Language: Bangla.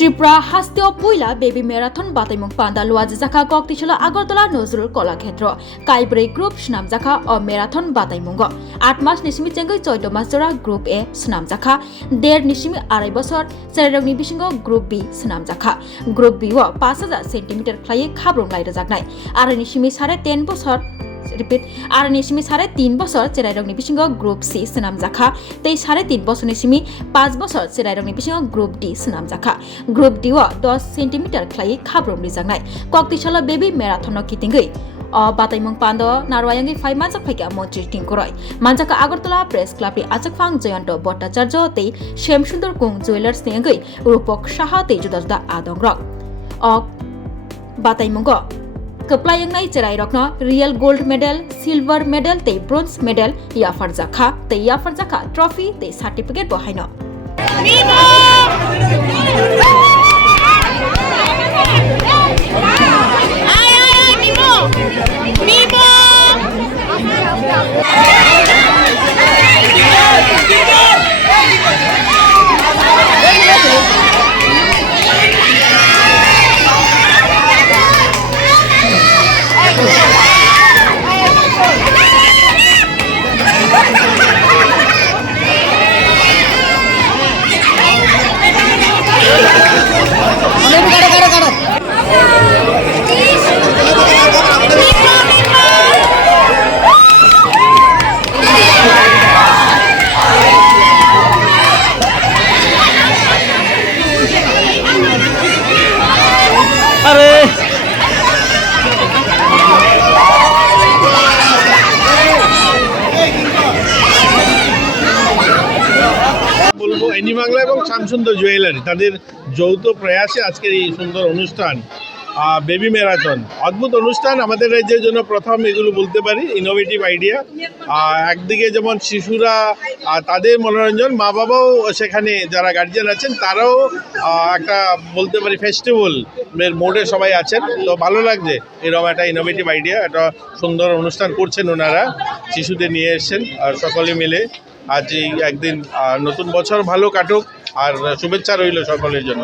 ত্রিপুরা হাস্তীয় পয়লা বেবি ম্যারাথন বাতাইমুং পান্দা লুয়াজি জাখা কক্তিছলা আগরতলা নজরুল কলাক্ষেত্র কাইব্रै গ্রুপ স্নাম জাখা ও ম্যারাথন বাতাইমুঙ্গ 8 মাস নিসিমি চেঙ্গৈ 14 মাস জোড়া গ্রুপ এ স্নাম জাখা 1.5 নিসিমি 2.5 বছর চেরাইরংনি বিসিঙ্গ গ্রুপ বি স্নাম জাখা গ্রুপ বি ও 5000 সেন্টিমিটার খ্লাयै খাব্রং লাইরা জাগনাय आरो निसिमी 10.5 বছর रिपीट आरो निसिमी 3.5 বছর চেরাইরংনি বিসিঙ্গ গ্রুপ সি স্নাম জাখা तै 3.5 বছর निसिमी 5 বছর চেরাইরংনি বিসিঙ্গ গ্রুপ ডি স্নাম জাখা গ্রুপ ডি ও 10 সেন্টিমিটার খ্লাयै খাব্রং জাगनाय कक्तिसला बेबी मैराथन कितिंगै बाताइमुं पान्द नारवायांगै फाइ मानजाक फाइका मन्त्रि टिंकुरय मानजाका आगरतला प्रेस क्लाबनि आचकफां जयन्त भट्टाचार्य तै श्यामसुन्दर कुं जुवेलार्स नियंगै रूपक साहा तै जुदा जुदा आदंग्रक बाताइमुंग कप्लायंगनाय चेराइरकनो रियल गोल्ड मेडल सिल्वर मेडल तै ब्रोन्ज मेडल याफार जाखा ट्रफी तै सार्टिफिकेट बहायनो বলবো এনি বাংলা এবং শ্যামসুন্দর জুয়েলারি তাদের যৌথ প্রয়াসে আজকের এই সুন্দর অনুষ্ঠান বেবি ম্যারাথন অদ্ভুত অনুষ্ঠান আমাদের রাজ্যের জন্য প্রথম এগুলো বলতে পারি ইনোভেটিভ আইডিয়া একদিকে যেমন শিশুরা তাদের মনোরঞ্জন মা বাবাও সেখানে যারা গার্জিয়ান আছেন তারাও একটা বলতে পারি ফেস্টিভ্যাল এর মোডে সবাই আছেন তো ভালো লাগছে এরকম একটা ইনোভেটিভ আইডিয়া একটা সুন্দর অনুষ্ঠান করছেন ওনারা শিশুদের নিয়ে এসছেন আর সকলে মিলে আজ এই একদিন নতুন বছর ভালো কাটুক আর শুভেচ্ছা রইল সকলের জন্য।